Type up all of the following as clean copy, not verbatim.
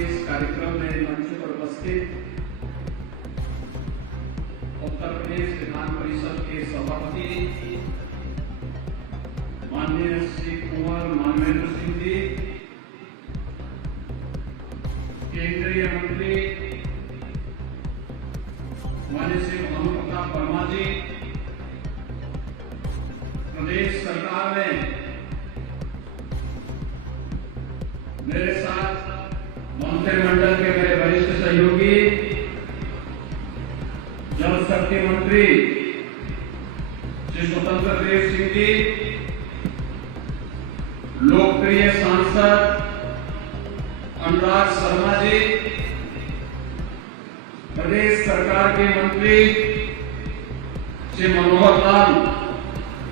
के इस कार्यक्रम में मंच पर उपस्थित उत्तर प्रदेश विधान परिषद के सभापति माननीय श्री कुंवर मानवेंद्र सिंह जी, केंद्रीय मंत्री माननीय श्री भानु प्रताप वर्मा जी, प्रदेश सरकार में मेरे साथ मंत्रिमंडल के मेरे वरिष्ठ सहयोगी, जल शक्ति मंत्री श्री स्वतंत्र देव सिंह जी, लोकप्रिय सांसद अनुराग शर्मा जी, प्रदेश सरकार के मंत्री श्री मनोहर लाल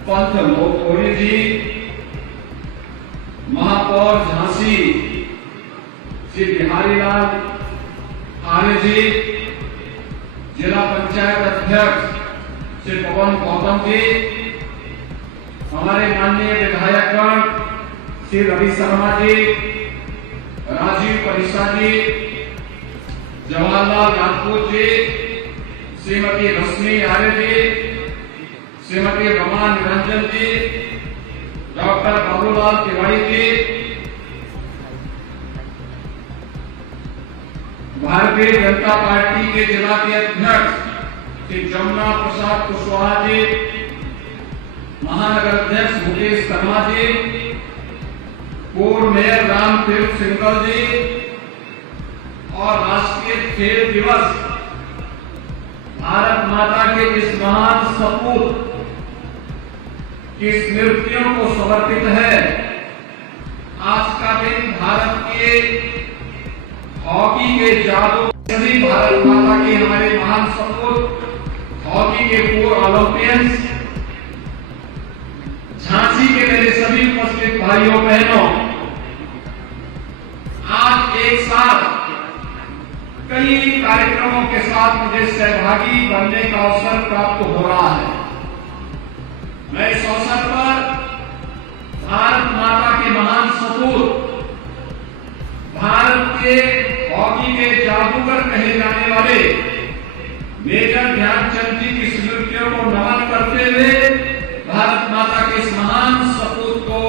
पंथ लोकोरी जी, महापौर झांसी श्री बिहारी लाल आर्य जी, जिला पंचायत अध्यक्ष श्री पवन गौतम जी, हमारे माननीय विधायकगण श्री रवि शर्मा जी, राजीव परिषा जी, जवाहरलाल राजपूत जी, श्रीमती रश्मि आर्य जी, श्रीमती रमा निरंजन जी, डॉक्टर बाबूलाल तिवारी जी, भारतीय जनता पार्टी के जिला के अध्यक्ष श्री जमुना प्रसाद कुशवाहा जी, महानगर अध्यक्ष मुकेश शर्मा जी, पूर्व मेयर राम तीर्थ सिंगल जी और राष्ट्रीय खेल दिवस भारत माता के इस महान सपूत की स्मृतियों को समर्पित है। आज का दिन भारत के हॉकी के जादू, सभी भारत माता के हमारे महान सपूत, हॉकी के पूर्व ओलंपियंस, झांसी के मेरे सभी उपस्थित भाइयों बहनों, आज एक साथ कई कार्यक्रमों के साथ मुझे सहभागी बनने का अवसर प्राप्त हो रहा है। मैं इस अवसर पर भारत माता के महान सपूत, भारत के हॉकी के जादूगर कहे जाने वाले मेजर ध्यानचंद जी की स्मृतियों को नमन करते हुए भारत माता के इस महान सपूत को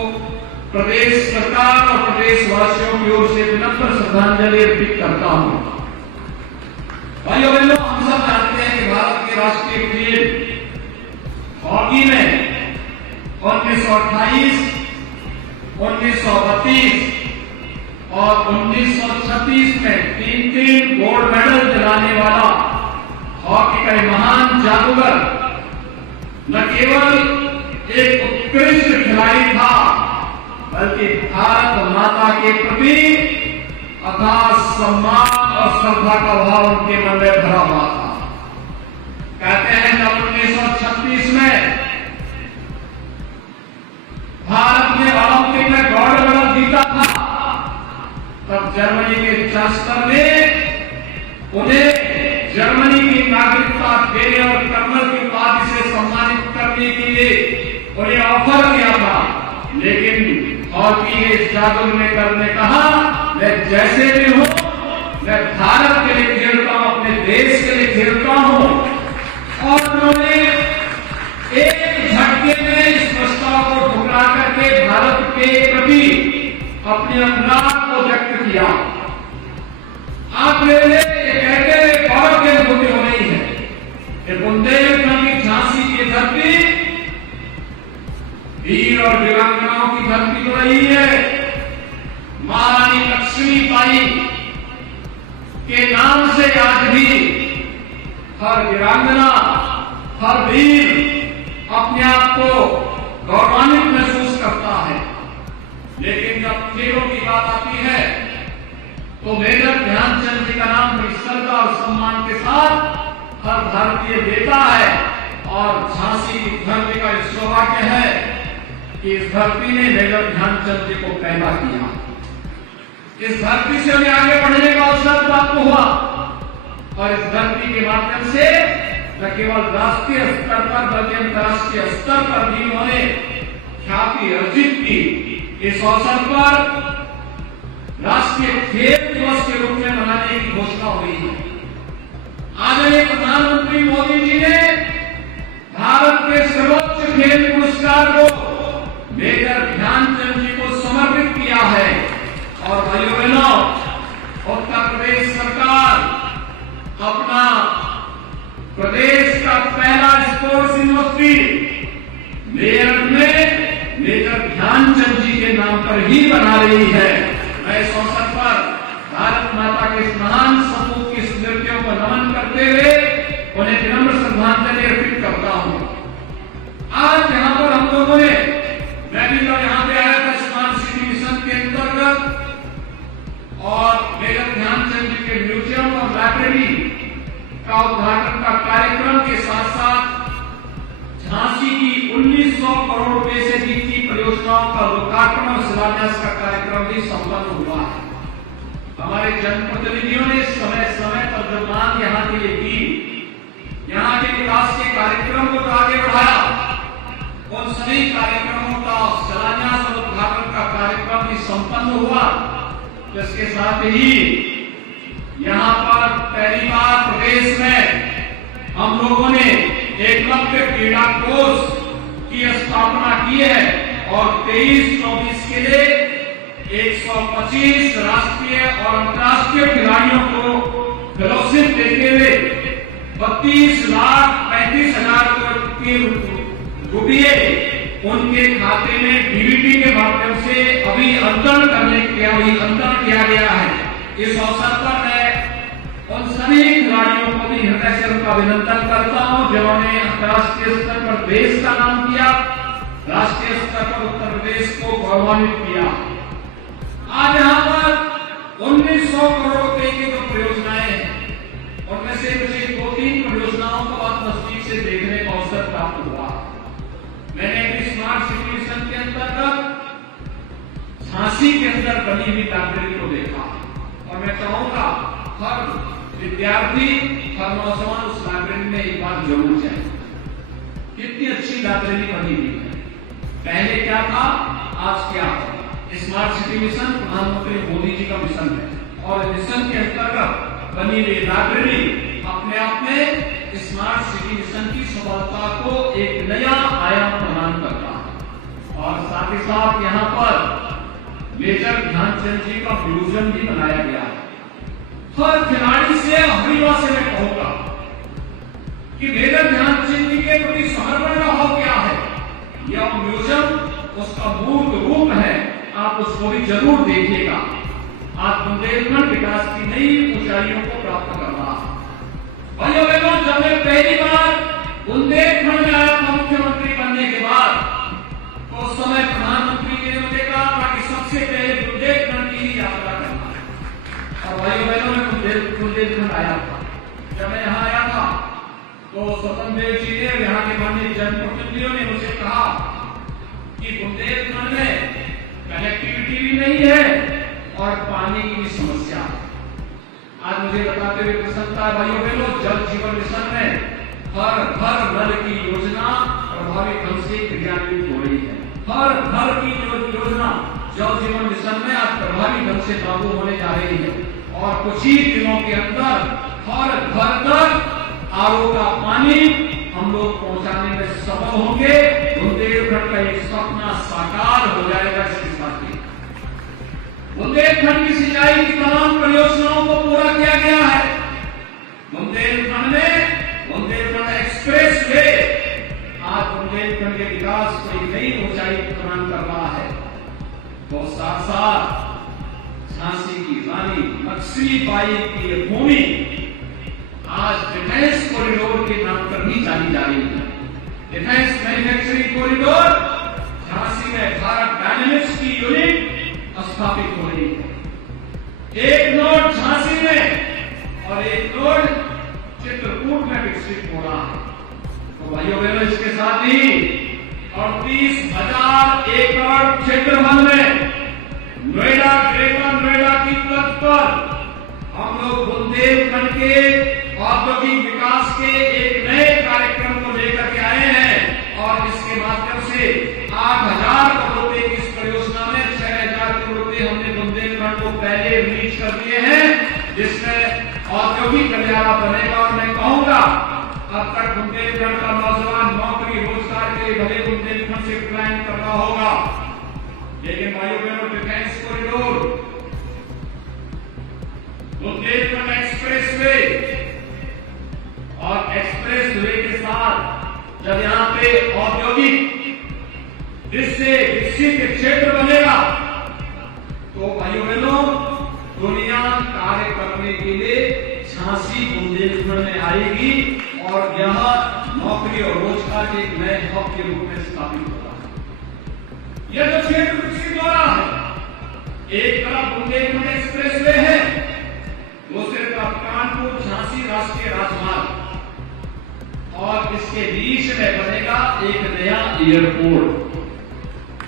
प्रदेश सरकार और प्रदेशवासियों की ओर से विनम्र श्रद्धांजलि अर्पित करता हूं। भाइयों बहनों, हम सब जानते हैं कि भारत के राष्ट्रीय खेल हॉकी में 1928, 1932 और 1936 में 3 गोल्ड मेडल दिलाने वाला हॉकी का महान जादूगर न केवल एक उत्कृष्ट खिलाड़ी था, बल्कि भारत माता के प्रति अथाह सम्मान और श्रद्धा का भाव उनके मन में भरा हुआ था। कहते हैं जब 1936 में भारत ने ओलंपिक में गोल्ड मेडल जीता था, तब जर्मनी के चांसलर ने उन्हें जर्मनी की नागरिकता देने और कर्नल की उपाधि से सम्मानित करने के लिए उन्हें ऑफर किया था। लेकिन हॉकी के जादू ने करने कहा, मैं जैसे भी हूं, मैं भारत के लिए खेलता हूं, अपने देश के लिए खेलता हूं। और उन्होंने एक झटके में इस प्रस्ताव को ठुकरा करके भारत के प्रति अपने अनुराग को व्यक्त किया। आप मेरे लिए कहते हुए गौरव की अनुभूति हो रही है कि बुंदेलखंड की झांसी की धरती वीर और वीरांगनाओं की धरती हो रही है। महारानी लक्ष्मीबाई के नाम से आज भी हर वीरांगना, हर वीर अपने आप को गौरवान्वित महसूस करता है। लेकिन जब खेलों की बात आती है तो मेजर ध्यानचंद जी का नाम बड़ी श्रद्धा और सम्मान के साथ हर भारतीय देता है। और झांसी की धरती का सौभाग्य है कि इस धरती ने मेजर ध्यानचंद जी को पैदा किया। इस धरती से हमें आगे बढ़ने का अवसर प्राप्त हुआ और इस धरती के माध्यम से न केवल राष्ट्रीय स्तर पर बल्कि अंतर्राष्ट्रीय स्तर पर भी उन्होंने ख्याति अर्जित की। इस अवसर पर राष्ट्र राष्ट्रीय खेल दिवस के रूप में मनाने की घोषणा हुई है। आदरणीय प्रधानमंत्री मोदी जी ने भारत के सर्वोच्च खेल पुरस्कार को मेजर ध्यानचंद जी को समर्पित किया है। और भाइयों बहनों, उत्तर प्रदेश सरकार अपना प्रदेश का पहला स्पोर्ट्स यूनिवर्सिटी मेरठ में मेजर ध्यानचंद जी के नाम पर ही बना रही है। मैं इस अवसर पर भारत माता के इस महान सपूत की स्मृतियों को नमन करते हुए उन्हें विनम्र श्रद्धांजलि अर्पित करता हूं। आज यहां पर हम लोगों ने, मैं भी तो यहां पे आया था स्मार्ट सिटी मिशन के अंतर्गत, और मेजर ध्यानचंद जी के म्यूजियम और लाइब्रेरी का उद्घाटन का कार्यक्रम के साथ साथ झांसी की 1900 करोड़ रुपए से अधिक की परियोजनाओं का लोकार्पण और शिलान्यास का कार्यक्रम भी संपन्न हुआ है। हमारे जनप्रतिनिधियों ने समय समय पर जो मांग यहाँ के लिए की, यहाँ के विकास के कार्यक्रम को तो आगे बढ़ाया, उन सभी कार्यक्रमों का शिलान्यास और उद्घाटन का कार्यक्रम भी संपन्न हुआ। इसके साथ ही यहाँ पर पहली बार प्रदेश में हम लोगों ने एकलव्य क्रीड़ा कोष की स्थापना की है और 23-24 के लिए 125 राष्ट्रीय और अंतर्राष्ट्रीय खिलाड़ियों को फेलोशिप देते हुए 32,35,000 रुपये उनके खाते में डीबीटी के माध्यम से अभिअंतरण किया गया है। इस अवसर पर मैं उन सभी खिलाड़ियों को भी हृदय से उनका अभिनंदन करता हूं जिन्होंने अंतर्राष्ट्रीय स्तर पर देश का नाम किया, राष्ट्रीय स्तर पर उत्तर प्रदेश को गौरवान्वित किया। आज यहाँ पर 1900 करोड़ रुपए की जो परियोजनाएं हैं, उनमें से मुझे 2-3 परियोजनाओं को बहुत नजदीक से देखने का अवसर प्राप्त हुआ। मैंने अपनी स्मार्ट सिटी मिशन के अंतर्गत झांसी के अंदर बनी हुई लाइब्रेरी को देखा और मैं चाहूंगा हर विद्यार्थी, हर नौजवान उस लाइब्रेरी में एक बार जरूर जाए। कितनी अच्छी लाइब्रेरी बनी हुई है। पहले क्या था, आज क्या है। स्मार्ट सिटी मिशन प्रधानमंत्री मोदी जी का मिशन है और मिशन के अंतर्गत बनी हुई लाइब्रेरी अपने आप में स्मार्ट सिटी मिशन की सफलता को एक नया आयाम प्रदान करता है। और साथ ही साथ यहाँ पर मेजर ध्यानचंद जी का म्यूजियम भी बनाया गया है। हर खिलाड़ी से हरिवा से मैं कहूंगा कि मेजर ध्यानचंद जी के प्रति समर्पण का भाव क्या है। यह म्यूजियम उसका मूर्त रूप है, आप उसको भी जरूर देखिएगा। आज बुंदेलखंड विकास की नई ऊंचाइयों को प्राप्त कर रहा है। भाइयों बहनों, जब मैं पहली बार बुंदेलखंड में आया था मुख्यमंत्री बनने के बाद, तो उस समय प्रधानमंत्री जी ने मुझे कहा था कि सबसे पहले बुंदेलखंड की ही यात्रा करना है। और भाइयों बहनों, मैं बुंदेलखंड आया था। जब मैं यहाँ आया था तो स्वतंत्र देव जी ने, यहाँ के माननीय जनप्रतिनिधियों ने मुझे कहा कि बुंदेलखंड में कनेक्टिविटी भी नहीं है और पानी की भी समस्या है। आज मुझे बताते हुए प्रसन्नता है भाइयों बहनों, जल जीवन मिशन में हर घर नल की योजना प्रभावी ढंग से क्रियान्वित हो रही है। हर घर की योजना जल जीवन मिशन में आज प्रभावी ढंग से लागू होने जा रही है और कुछ ही दिनों के अंदर हर घर तक आरओ का पानी हम लोग पहुंचाने में सफल होंगे। बुंदेलखंड का एक सपना साकार हो जाएगा। इसके साथ ही बुंदेलखंड की सिंचाई की तमाम परियोजनाओं को पूरा किया गया है। बुंदेलखंड में बुंदेलखंड एक्सप्रेस वे आज बुंदेलखंड के विकास को एक नई ऊंचाई प्रदान कर रहा है। तो साथ साथ झांसी की रानी लक्ष्मीबाई की ये भूमि आज डिफेंस कॉरिडोर के नाम पर भी जानी जा रही है। डिफेंस मैन्युफैक्चरिंग कॉरिडोर झांसी में भारत डायनेमिक्स की यूनिट स्थापित हो रही है। एक नोड झांसी में और एक नोड चित्रकूट में विकसित हो रहा है। तो भाइयों बहनों, इसके साथ ही 38,000 एकड़ क्षेत्रफल में नोएडा, ग्रेटर नोएडा की तर्ज पर हम लोग बुंदेलखंड के औद्योगिक विकास के एक नए कार्यक्रम को लेकर के आए हैं और इसके माध्यम से 8,000 करोड़ रुपए की इस परियोजना में 6,000 करोड़ रुपए हमने बुंदेलखंड को पहले पहले रिलीज कर दिए हैं, जिसमें औद्योगिक गलियारा बनेगा। और मैं कहूंगा अब तक बुंदेलखंड का नौजवान नौकरी रोजगार के लिए भले बुंदेलखंड से प्लान कर रहा होगा, लेकिन भाइयों बहनों, डिफेंस कॉरिडोर, बुंदेलखंड एक्सप्रेसवे और एक्सप्रेसवे के साथ जब यहां पे औद्योगिक जिससे विकसित क्षेत्र बनेगा, तो भाइयों बहनों, दुनिया कार्य करने के लिए झांसी बुंदेलखंड में आएगी और यह नौकरी और रोजगार के एक नए हब के रूप में स्थापित होगा। यह जो क्षेत्र विकसित हो रहा है, एक तरफ बुंदेलखंड एक्सप्रेसवे है, दूसरी तरफ कानपुर झांसी राष्ट्रीय राजमार्ग, और इसके बीच में बनेगा एक नया एयरपोर्ट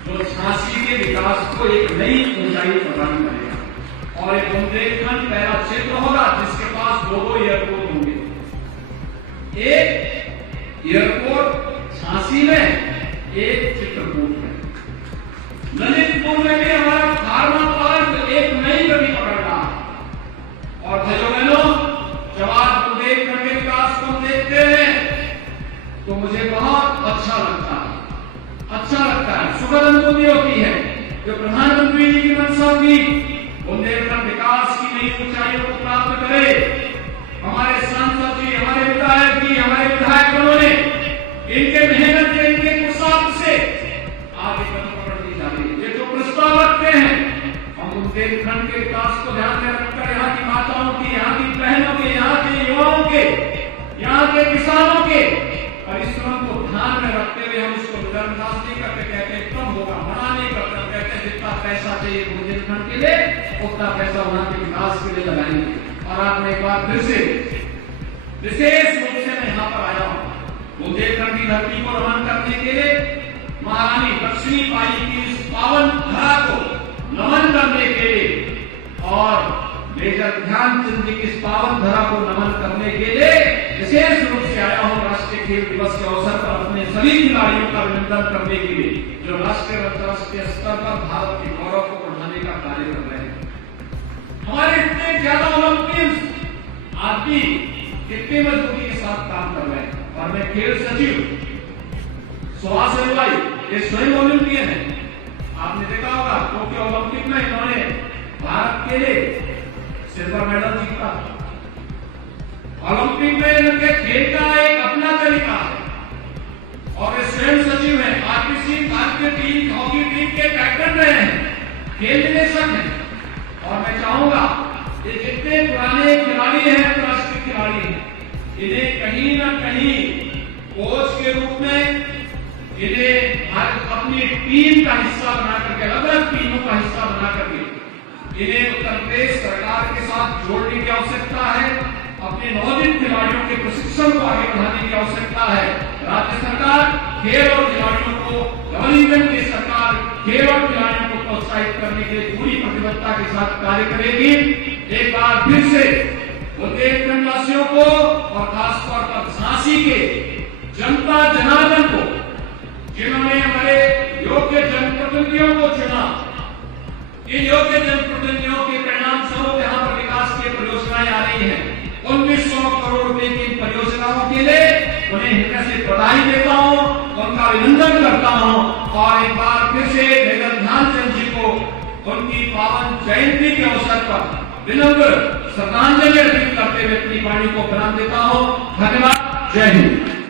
जो झांसी के विकास को एक नई ऊंचाई प्रदान करेगा। और एक बुंदेलखंड पहला क्षेत्र होगा जिसके पास दो एयरपोर्ट होंगे, एक एयरपोर्ट झांसी में, एक चित्रकूट में। ललितपुर में भी हमारा फार्मा पार्क एक नई गति पकड़ रहा है। और भाइयों बहनों, जब आज बुंदेलखंड के विकास को हम देखते हैं तो मुझे बहुत अच्छा लगता है, सुखद अनुभूति होती है। जो प्रधानमंत्री जी की मंशा थी, बुंदेलखंड विकास की नई ऊंचाइयों को प्राप्त करे, हमारे सांसद जी, हमारे विधायक जी, हमारे विधायकों ने इनके मेहनत से, इनके पुरुषार्थ से आगे कदम पकड़ती जा रही है। ये जो प्रस्ताव रखते हैं, हम बुंदेलखंड के विकास को ध्यान में रखकर यहाँ की माताओं की, यहाँ की बहनों के, यहाँ के युवाओं के, यहाँ के किसानों के परिश्रम को ध्यान में रखते हुए हम उसको नजरअंदाज नहीं करते, कहते कम होगा, मना नहीं करते, कहते जितना पैसा चाहिए बुंदेलखंड के लिए उतना पैसा वहां के विकास के लिए लगाएंगे। और आज मैं एक बार फिर से विशेष रूप से मैं यहाँ पर आया हूँ बुंदेलखंड की धरती को नमन करने के लिए, महारानी लक्ष्मीबाई की इस पावन धरा को नमन करने के लिए, और मेजर ध्यानचंद जी की इस पावन धरा को नमन करने के लिए विशेष रूप से आया हूं राष्ट्रीय खेल दिवस के अवसर पर अपने सभी खिलाड़ियों का अभिनंदन करने के लिए, जो राष्ट्रीय और अंतर्राष्ट्रीय स्तर पर भारत के गौरव को बढ़ाने का कार्य कर रहे हैं। हमारे इतने ज्यादा ओलंपियंस आज भी कितने मजबूती के साथ काम कर रहे हैं। और मैं खेल सचिव सुहास अग्रवाल, ये स्वयं ओलंपियन है। आपने देखा होगा टोक्यो ओलंपिक में इन्होंने भारत के लिए सिल्वर मेडल जीता। ओलंपिक में इनके खेल का एक अपना तरीका है, और वे स्वयं सचिव हैं, आरपीसी भारतीय टीम हॉकी टीम के कैप्टन रहे हैं, खेल निदेशक हैं। और मैं चाहूंगा ये जितने पुराने खिलाड़ी हैं, अंतर्राष्ट्रीय खिलाड़ी हैं, इन्हें कहीं न कहीं कोच के रूप में इन्हें अपनी टीम का हिस्सा बना करके, अलग अलग टीमों का हिस्सा बना करके इन्हें उत्तर प्रदेश सरकार के साथ जोड़ने की आवश्यकता है। अपने नवोदित खिलाड़ियों के प्रशिक्षण को आगे बढ़ाने की आवश्यकता है। राज्य सरकार खेल और खिलाड़ियों को, डबल इंजन की सरकार खेल और खिलाड़ियों को प्रोत्साहित करने के लिए पूरी प्रतिबद्धता के साथ कार्य करेगी। एक बार फिर से बुंदेलखंड वासियों को और खासतौर पर झांसी के जनता जनार्दन को, जिन्होंने हमारे योग्य जनप्रतिनिधियों को चुना, इन योग्य जनप्रतिनिधियों के परिणाम स्वरूप यहाँ पर विकास की परियोजनाएं आ रही हैं। 1900 करोड़ रुपए की परियोजनाओं के लिए उन्हें हृदय से बधाई देता हूँ, उनका अभिनंदन करता हूँ। और एक बार फिर से मेजर ध्यानचंद जी को उनकी पावन जयंती के अवसर पर विनम्र श्रद्धांजलि अर्पित करते हुए अपनी वाणी को विराम देता हूँ। धन्यवाद। जय हिंद।